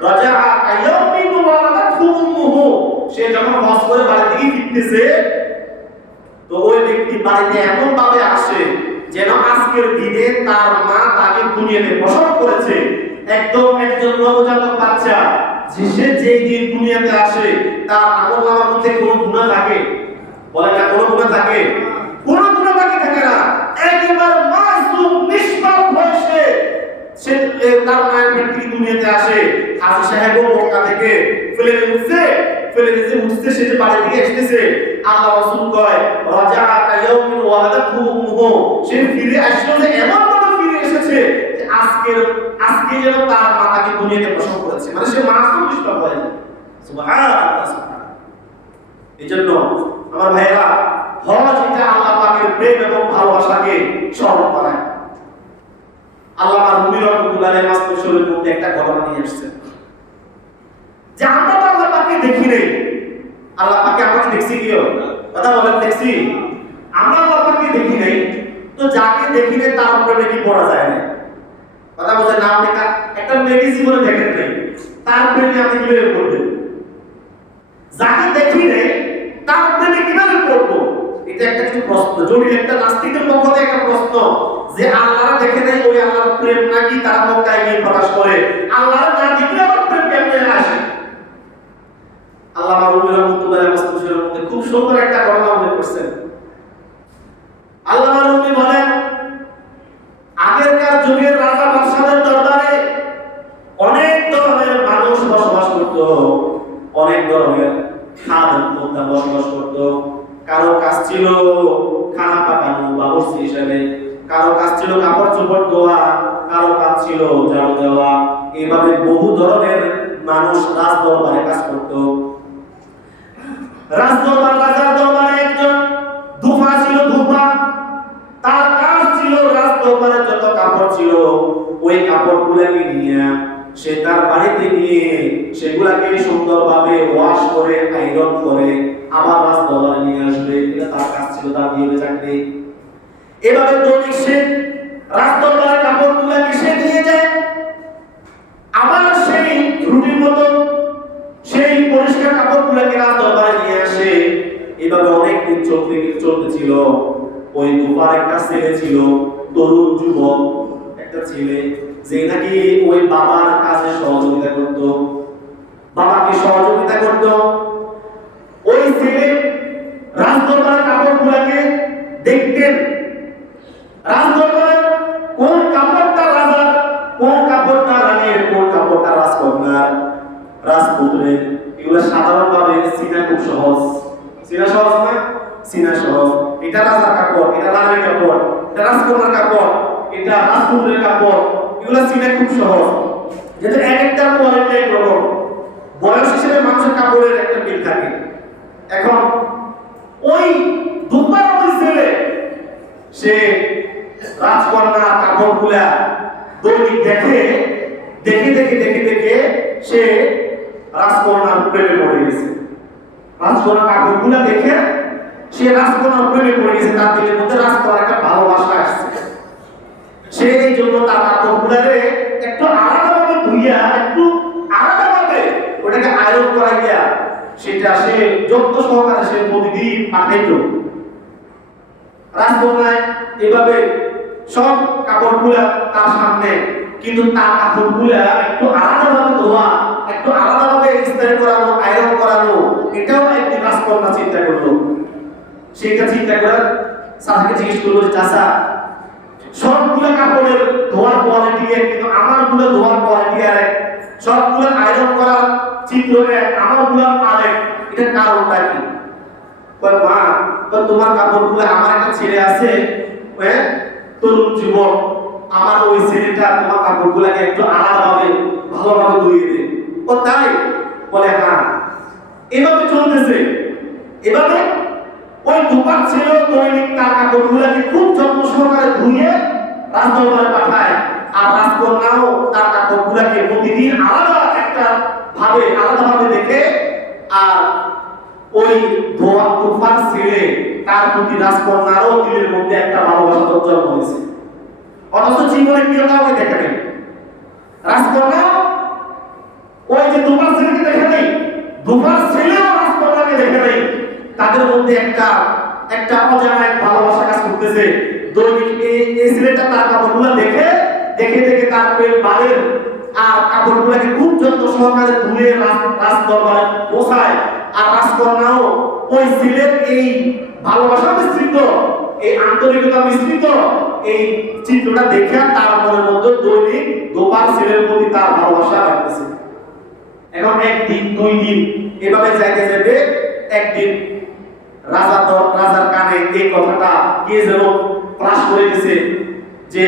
রাজাআ কায়াউমিন ওয়ালাদাতহু উম্মুহু, সে যখন হজ করে বাড়ি থেকে ফিরতেছে তো ওই ব্যক্তি বাড়িতে এমন ভাবে আসে যেন আজকের দিনে তার মা তাকে দুনিয়াতে প্রসব করেছে। একদম একজন নবজাতক বাচ্চা সে যেই দিন দুনিয়াতে আসে তার আমলনামার মধ্যে কোনো গুনাহ থাকে? বলে না কোনো গুনাহ থাকে? কোনো গুনাহ বাকি থাকে না। একবার মাসুম নিষ্পাপ হয়ে সে তার মায়ের পেট থেকে দুনিয়াতে আসে। হাজী সাহেবও মক্কা থেকে ফেলে উঠছে সে যে বাড়ি থেকে আসতেছে, আল্লাহ রাসূল কয় রাজাআ কায়াউমিন ওয়ালাদাতহু উম্মুহু, সে ফিরে আসলো যে এমন ভাবে ফিরে এসেছে যে আজকে যেন তার মা তাকে দুনিয়াতে প্রসব করেছে, মানে সে মাসুম নিষ্পাপ হয়ে যায়। সুবহানাল্লাহ। এজন্য আমার ভাইরা হজ এটা আল্লাহ পাকের প্রেম এবং ভালোবাসাকে স্মরণ করায়। আল্লাহ রুমি রহমাতুল্লাহ আলাইহি মাসতুর শরীফের মধ্যে একটা ঘটনা নিয়ে আসছেন যে আমরা তো আল্লাহ পাককে দেখি নাই। আল্লাহ পাককে আমরা দেখছি কি? কথা বলেন দেখছি? আমরা আল্লাহ পাককে দেখি নাই, তো যাকে দেখি নাই তার উপরে কি পড়া যায় না? কথা বলেন না? আপনি একটা মেয়ে জীবনে দেখেন নাই, তার প্রেমে আপনি কিভাবে পড়বেন? যাকে দেখি নাই তার প্রেমে কিভাবে পড়বো? এটা একটা কিছু প্রশ্ন, জটিল একটা নাস্তিকের পক্ষ থেকে একটা প্রশ্ন যে আল্লাহর দেখে নাই ওই আল্লাহর প্রেম নাকি তারা মক্কায় গিয়ে প্রকাশ করে? আল্লাহর না দেখলে আবার প্রেম কেমনে আসে? আল্লামা রুমি রহমাতুল্লাহ আলাইহি মাসতুরের মধ্যে খুব সুন্দর একটা ঘটনা উল্লেখ করেছেন। আল্লামা রুমি বলেন আগেরকার যুগের রাজা বাদশাদের দরবারে অনেক ধরনের মানুষ বসবাস করত, অনেক ধরনের খাদেম বন্দা বসবাস করত। কারো কাজ ছিল খানা পাকানো বাবুর্চি হিসেবে, কারো কাজ ছিল কাপড় চোপড় ধোয়া, কারো কাজ ছিল ঝাড়ু দেওয়া। এইভাবে বহু ধরনের মানুষ রাজ দরবারে কাজ করত। রাজার দরবারে একজন ধুপা ছিল, ধুপা। তার কাজ ছিল রাজ দরবারে যত কাপড় ছিল ওই কাপড়গুলোকে নিয়ে সে তার বাড়িতে নিয়ে সেগুলাকে সুন্দরভাবে ওয়াশ করে আয়রন করে আবার রাজ দরবারে নিয়ে আসবে। এটা তার কাজ ছিল, তার নিয়মে চাকরি। এভাবে দৈনিক সে রাজ দরবারের কাপড়গুলোকে সে নিয়ে যায়, আবার সেই রুটিন মতো সেই পরিষ্কার কাপড়গুলোকে রাজ দরবারে নিয়ে আসে। এভাবে অনেক দিন চলতেছিল। ওই ধুপার একটা ছেলে ছিল, তরুণ যুবক একটা ছেলে, যে নাকি ওই বাবার কাজে সহযোগিতা করত, বাবাকে সহযোগিতা করত। ওই ছেলে রাজ দরবারের কাপড়গুলোকে দেখতেন। রাজ দরবারে কোন কাপড়টা রাজার, কোন কাপড়টা রানীর, কোন কাপড়টা রাজকন্যার, রাজপুত্রের, এগুলো সাধারণভাবে চিনা খুব সহজ। চিনা সহজ না? চিনা সহজ। এটা রাজার কাপড়, এটা রানীর কাপড়, এটা রাজকন্যার কাপড়, এটা রাজপুত্রের কাপড়, এগুলো চিনা খুব সহজ। যেহেতু এক একটা কোয়ালিটি একরকম, বয়স হিসেবে মানুষের কাপড়ের একটা মিল থাকে। এখন ওই দুপার ওই ছেলে সে রাজকন্যা কাপড়গুলা দৈনিক দেখে দেখে দেখে দেখে দেখে সে রাজকন্যার প্রেমে পড়ে গেছে। রাজকন্যা কাপড়গুলা দেখে সে রাজকন্যার প্রেমে পড়ে গেছে। তার দিলের মধ্যে রাজকন্যার একটা ভালোবাসা আসছে। সে এই জন্য তার কাপড়গুলারে একটু আলাদাভাবে ধুইয়া, একটু আলাদাভাবে ওটাকে আয়রন করা গিয়া সেটা সে যত্ন সহকারে সে প্রতিদিন পাঠাইত। রাজকন্যায় এভাবে সব কাপড়গুলা তার সামনে, কিন্তু তার কাপড়গুলা একটু আলাদাভাবে ধোয়া, একটু আলাদাভাবে ইস্ত্রি করানো, আয়রন করানো, এটাও একদিন রাজকন্যা চিন্তা করলো। সেটা চিন্তা করে চাচাকে জিজ্ঞেস করলো, চাচা সবগুলো কাপড়ের ধোয়ার কোয়ালিটি এক, কিন্তু আমারগুলো ধোয়ার কোয়ালিটি আরেক, সবগুলো আয়রন করার চিত্র এক, আমারগুলো আরেক, এটার কারণটা কি? কয় মা, তোমার কাপড়গুলো, আমার একটা ছেলে আছে তরুণ যুবক, আমার ওই ছেলেটা তোমার কাপড়গুলোকে একটু আলাদাভাবে ভালোভাবে ধুইয়ে দেয়। ও তাই? বলে হ্যাঁ। এভাবে চলতেছে। এভাবে ওই ধোপার ছিল দৈনিক তার কাপড়গুলোকে খুব যত্ন সহকারে ধুয়ে রাজদরবারে পাঠায়, আর রাজকন্যাও তার কাপড়গুলোকে প্রতিদিন আলাদাভাবে দেখে, আর ওই ধোপার ছেলে তার প্রতি রাজকন্যারও দিলের মধ্যে একটা ভালোবাসা জন্ম হয়েছে। অথচ জীবনে কেউ কাউকে দেখে নেই। রাজকন্যা ওই যে ধোপার ছেলেকে দেখে নেই, ধোপার ছেলেও রাজকন্যাকে দেখে নেই। তাদের মধ্যে একটা অজানা এক ভালোবাসা কাজ করতেছে। দৈনিক এই ছেলেটা তার কাপড়গুলো দেখে দেখে দেখে তার বাড়ির আর কাপড়গুলোকে খুব যত্ন সহকারে ধুয়ে রাজ দরবারে পৌঁছায়, আর রাজকন্যাও ওই ছেলের এই ভালোবাসা মিশ্রিত, এই আন্তরিকতা মিশ্রিত এই চিত্রটা দেখে তার মনের মধ্যে দৈনিক দোপার ছেলের প্রতি তার ভালোবাসা রাখতেছে। এখন একদিন, দুই দিন এভাবে যাইতে যাইতে একদিন রাজার কানে এই কথাটা কে যেন ফ্লাশ করে দিছে যে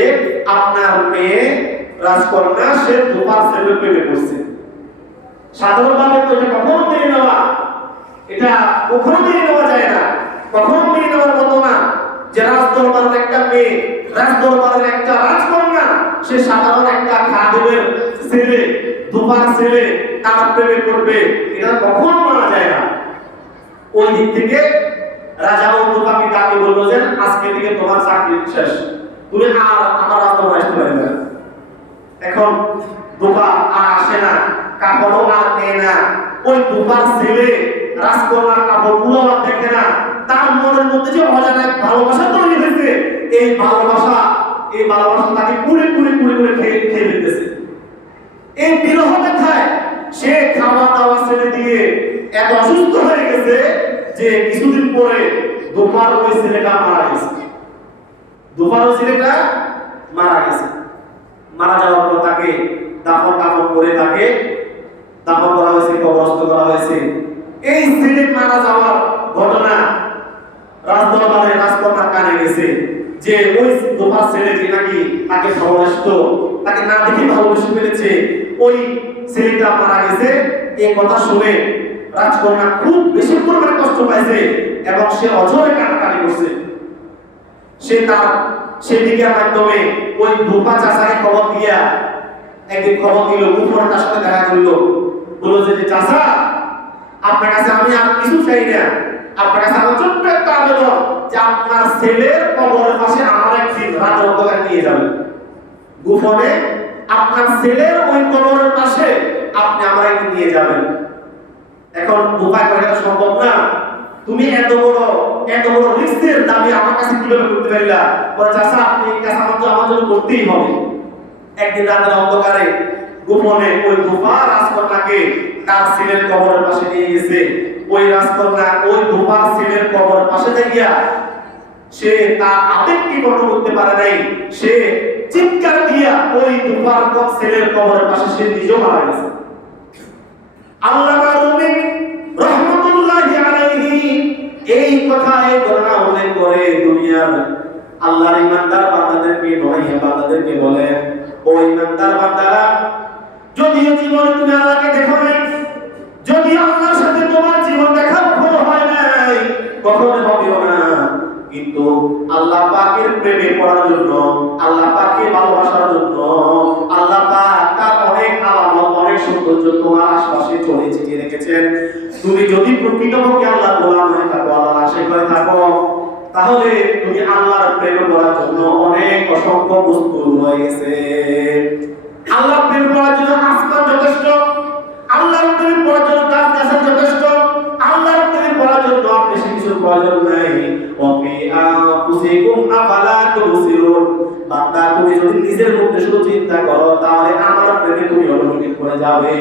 আপনার মেয়ে রাজকন্যা সে ধোপার ছেলের প্রেমে পড়ছে। সাধারণভাবে তো এটা কখনো মেনে নেওয়া, এটা কখনো মেনে নেওয়া যায় না, কখনো মেনে নেওয়ার মতো না যে রাজদরবারের একটা মেয়ে, রাজদরবারের একটা রাজকন্যা সে সাধারণ একটা খাদেমের ছেলে, ধোপার ছেলে তার প্রেমে পড়বে, এটা কখনো মানা যায় না। ওই দিক থেকে রাজা ও ধোপাকে ডাকে বলল যে আজকে থেকে তোমার চাকরি শেষ, তুমি আর আমার রাজদরবারে আসতে পারবে না। এখন ধোপা আর আসে না, কাপড়ও আর নেয় না। ওই ধোপার ছেলে রাজকন্যার কাপড়গুলো আর দেখে না। তার মনের মধ্যে যে অজানা ভালোবাসা তৈরি হয়েছে, এই ভালোবাসা তাকে পুরে খেয়ে ফেলতেছে। এই বিরহ ব্যথায় সে খাওয়া দাওয়া ছেড়ে দিয়ে এত অসুস্থ হয়ে গেছে যে কিছুদিন পরে ধোপার ওই ছেলেটা মারা গেছে। ধোপার ওই ছেলেটা মারা গেছে। মারা যাওয়ার পর তাকে দাফন কাফন করে তাকে দাফন করা হয়েছে, কবরস্থ করা হয়েছে। এই ছেলে মারা যাওয়ার ঘটনা রাজদরবারে রাজকন্যার কানে গেছে যে ওই ধোপার ছেলেটি নাকি তাকে ভালোবাসতো, তাকে না দেখে ভালোবেসে ফেলেছে, ওই ছেলেটা মারা গেছে, এই কথা শুনে রাজকন্যা খুব বেশি পরিমাণে কষ্ট পাইছে এবং সে অঝরে কান্নাকাটি করছে। সেদিকের মাধ্যমে ওই ভূপা চাচাকে খবর দিয়া একদিন খবর দিল, উপরে তার সাথে দেখা করলো, বললো যে চাচা আপনার কাছে আমি আর কিছু চাই না, আপনার কাছে আমার ছোট্ট একটা আবেদন যে আপনার ছেলের কবরের পাশে আমার একদিন রাত অন্ধকারে নিয়ে যাবেন, গোপনে আপনার ছেলের ওই কবরের পাশে আপনি আমার একদিন নিয়ে যাবেন। এখন ভূপায় করে এটা সম্ভব না, তুমি এত বড় রিস্কের দাবি আমার কাছে কিভাবে করতে পারলা? বলে চাচা আপনি এই কাজ আমার জন্য করতেই হবে। একদিন রাতের অন্ধকারে গোপনে ওই ভূপা রাজকন্যাকে তার ছেলের কবরের পাশে নিয়ে গেছে। ওই রাজকন্যা ওই ভূপার ছেলের কবরের পাশে যাইয়া সে তার আবেগকে কন্ট্রোল করতে পারে নাই, সে চিৎকার দিয়া ওই ভূপার ছেলের কবরের পাশে সে নিজেও মারা গেছে। আল্লামা রুমি রাহমাতুল্লাহি আলাইহি এই কথা এই ঘটনা উল্লেখ করে দুনিয়ার আল্লাহর ইমানদার বান্দাদেরকে বলেন, ও ইমানদার বান্দারা, যদিও জীবনে তুমি আল্লাহকে দেখো নাই, যদি আল্লাহর সাথে তোমার জীবন দেখা কখনো হয় নাই, কখনো হবেও না, কিন্তু আল্লাহ পাকের প্রেমে পড়ার জন্য, আল্লাহ পাককে ভালোবাসার জন্য আল্লাহ পাক তার অনেক আলামত, অনেক সৌন্দর্য তোমার আশপাশে ছড়িয়ে ছিটিয়ে রেখেছেন। তুমি যদি প্রকৃতপক্ষে আল্লাহর গোলাম হয়ে থাকো, আল্লাহর আশিক হয়ে থাকো, তাহলে তুমি আল্লাহর প্রেমে পড়ার জন্য অনেক অসংখ্য বস্তু রয়েছে। আল্লাহর প্রেমে পড়ার জন্য আসমান যথেষ্ট, আল্লাহর প্রেমে পড়ার জন্য গাছ-গাছালি যথেষ্ট, আল্লাহর প্রেমে পড়ার জন্য বেশি কিছু প্রয়োজন নাই। ওয়াফি আনফুসিকুম আফালা তুবসিরুন, বান্দা তুমি যদি নিজের মধ্যে শুধু চিন্তা করো, তাহলে আমার প্রেমে তুমি অনুভূত করে যাবে।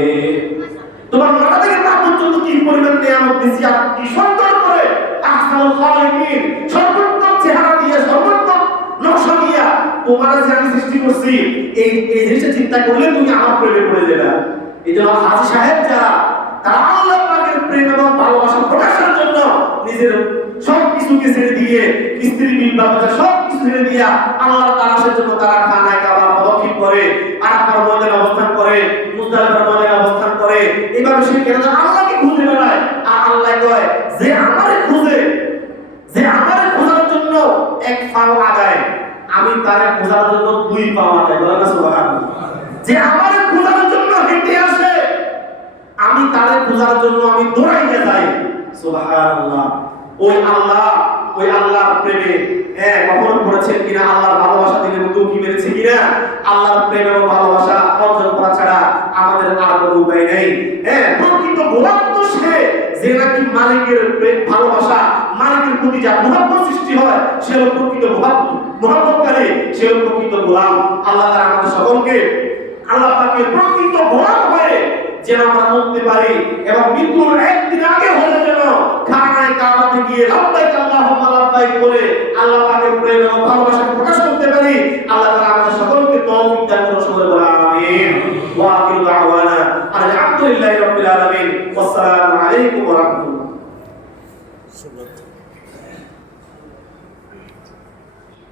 তোমার মাথা থেকে পা পর্যন্ত কি পরিমাণ নিয়ামত দিছি, আর কি সুন্দর করে আহসানুল খালিকিন সর্বোত্তম চেহারা দিয়ে, সর্বোত্তম নকশা দিয়া তোমার যে আমি সৃষ্টি করছি, এই জিনিসটা চিন্তা করলে তুমি আমার প্রেমে পড়ে যাবে। এই জন্য হাজী সাহেব যারা, তারা আল্লাহ পাকের প্রেম এবং ভালোবাসা প্রকাশের জন্য নিজের সবকিছুকে ছেড়ে দিয়ে, স্ত্রী বিবাহ সবকিছু ছেড়ে দিয়া আল্লাহ তাআলার জন্য তারা খানায় কাবা প্রদক্ষিণ করে, আরাফার ময়দানে অবস্থান করে, মুজদালিফার ময়দানে অবস্থান করে, এইভাবে সে কেন আল্লাহকে খুঁজে বেড়ায়। আর আল্লাহ কয় যে আমারে খোঁজার জন্য এক পাও আগায়, আমি তারে খোঁজার জন্য দুই পাও আগায়। বলেন না সুবহানাল্লাহ। যে আমারে খোঁজার জন্য হেঁটে আসে, আমি তারে খোঁজার জন্য আমি দৌড়াইয়া যাই। সুবহানাল্লাহ। ওই আল্লাহর প্রেমে কখনো পড়েছেন কিনা, আল্লাহর ভালোবাসা দিলে কি মেরেছে কিনা? আল্লাহর প্রেম এবং ভালোবাসা অর্জন করা ছাড়া আমাদের আর কোনো উপায় নেই। প্রকৃত গোলাম তো সে যে নাকি মালিকের প্রেম ভালোবাসা, মালিকের প্রতি যা মহব্বত সৃষ্টি হয়, সে হলো প্রকৃত মহব্বতকারী, সে হলো প্রকৃত গোলাম। আল্লাহ তাআলা আমাদের সকলকে আল্লাহ পাকের প্রকৃত গোলাম হয়ে যেন আমরা মরতে পারি, এবং মৃত্যুর একদিন আগে হলে যেন খানায় কাবাতে গিয়ে লাব্বাইক আল্লাহুম্মা লাব্বাইক বলে আল্লাহ পাকের প্রেম এবং ভালোবাসা প্রকাশ করতে পারি। আল্লাহ তাআলা আমাদের সকলকে তৌফিক দান করুন। সকলে বলে আমিন। ওয়া আখিরু দাওয়ানা আলহামদুলিল্লাহি রাব্বিল আলামিন। ওয়াসসালামু আলাইকুম ওয়া